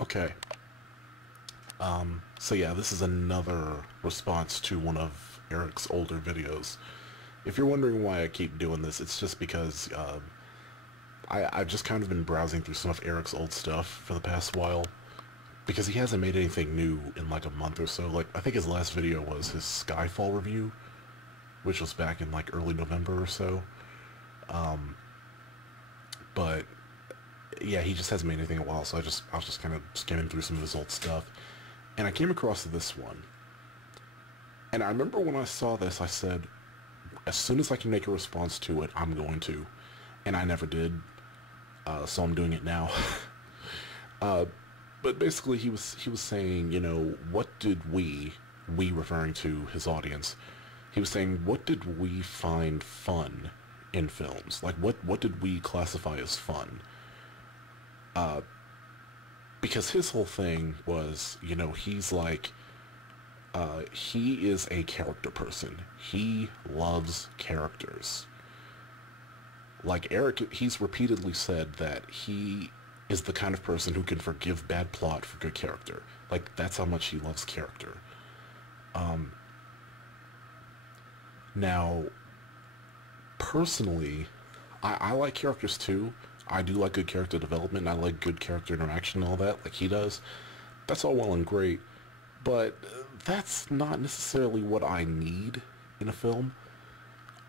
Okay. So yeah, this is another response to one of Eric's older videos. If you're wondering why I keep doing this, it's just because I've just kind of been browsing through some of Eric's old stuff for the past while. Because he hasn't made anything new in like a month or so. Like, I think his last video was his Skyfall review, which was back in like early November or so. But yeah, he just hasn't made anything in a while, so I was just kind of skimming through some of his old stuff. And I came across this one. And I remember when I saw this, I said, as soon as I can make a response to it, I'm going to. And I never did, so I'm doing it now. But basically, he was saying, you know, what did we referring to his audience, he was saying, what did we find fun in films? Like, what did we classify as fun? Because his whole thing was, you know, he's like, he is a character person. He loves characters. Like Eric, he's repeatedly said that he is the kind of person who can forgive bad plot for good character. Like, that's how much he loves character. Now, personally, I like characters too. I do like good character development. And I like good character interaction and all that, like he does. That's all well and great, but that's not necessarily what I need in a film.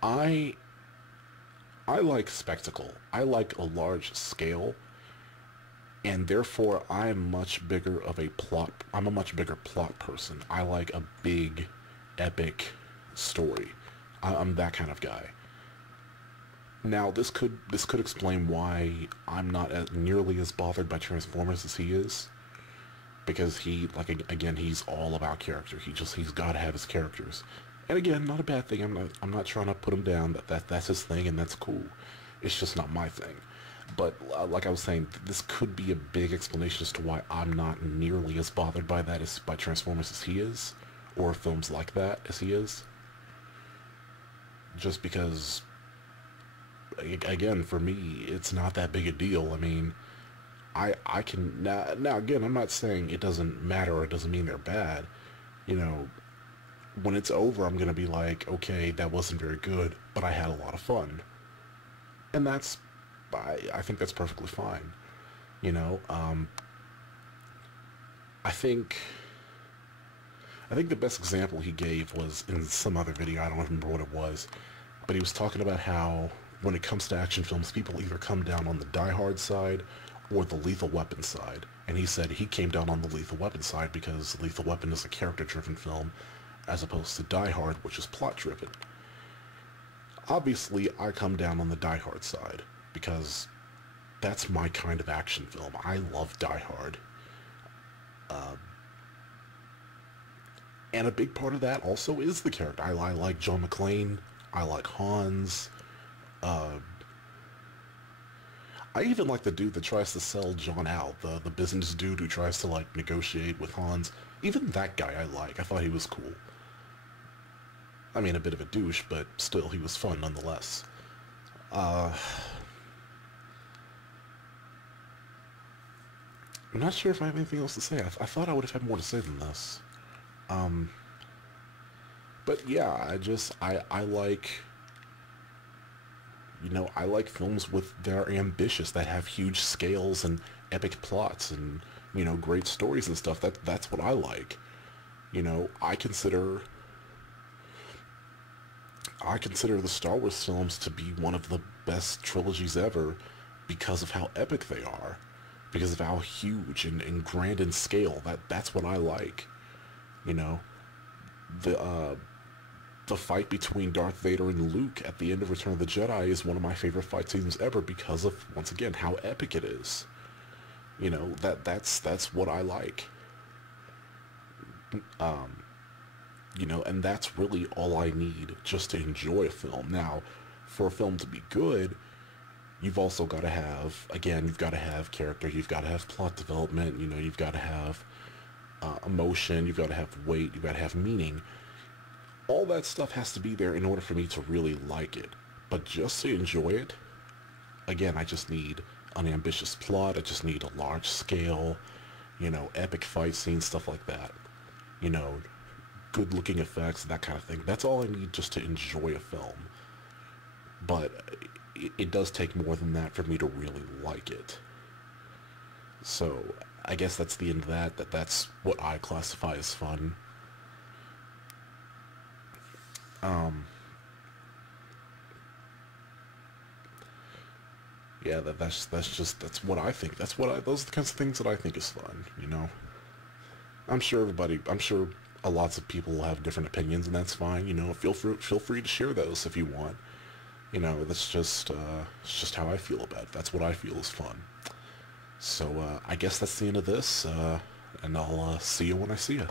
I I like spectacle. I like a large scale, and therefore I'm much bigger of a plot. I'm a much bigger plot person. I like a big, epic story. I'm that kind of guy. Now this could explain why I'm not nearly as bothered by Transformers as he is, because he, like, again, he's all about character. He's got to have his characters. And again, not a bad thing. I'm not trying to put him down. That's his thing, and that's cool. It's just not my thing. But like I was saying, this could be a big explanation as to why I'm not nearly as bothered by that as by Transformers as he is, or films like that as he is. Just because, again, for me, it's not that big a deal. I mean, I can now again, I'm not saying it doesn't matter or it doesn't mean they're bad. You know, when it's over, I'm gonna be like, okay, that wasn't very good, but I had a lot of fun, and I think that's perfectly fine. You know, I think I think the best example he gave was in some other video. I don't remember what it was, but he was talking about how when it comes to action films, people either come down on the Die Hard side or the Lethal Weapon side. And he said he came down on the Lethal Weapon side because Lethal Weapon is a character-driven film as opposed to Die Hard, which is plot-driven. Obviously, I come down on the Die Hard side because that's my kind of action film. I love Die Hard. And a big part of that also is the character. I like John McClane. I like Hans. Uh, I even like the dude that tries to sell John out, the business dude who tries to, like, negotiate with Hans. Even that guy I like. I thought he was cool. I mean, a bit of a douche, but still, he was fun nonetheless. Uh, I'm not sure if I have anything else to say. I thought I would have had more to say than this. Um, but yeah, I like, you know, I like films with that are ambitious, that have huge scales and epic plots and, you know, great stories and stuff. That's what I like. You know, I consider the Star Wars films to be one of the best trilogies ever because of how epic they are, because of how huge and grand in scale. That's what I like. You know, the uh, the fight between Darth Vader and Luke at the end of Return of the Jedi is one of my favorite fight scenes ever because of, once again, how epic it is. You know, that's what I like. You know, and that's really all I need just to enjoy a film. Now, for a film to be good, you've also got to have, again, you've got to have character, you've got to have plot development, you know, you've got to have emotion, you've got to have weight, you've got to have meaning. All that stuff has to be there in order for me to really like it. But just to enjoy it, again, I just need an ambitious plot, I just need a large scale, You know, epic fight scenes, stuff like that. You know, good looking effects, that kind of thing. That's all I need just to enjoy a film. But it does take more than that for me to really like it. So I guess that's the end of that. That's what I classify as fun. Um, yeah, that's what I think. Those are the kinds of things that I think is fun. You know, I'm sure a lots of people will have different opinions, and that's fine. You know, feel free to share those if you want. You know, it's just how I feel about it. That's what I feel is fun. So I guess that's the end of this, and I'll see you when I see you.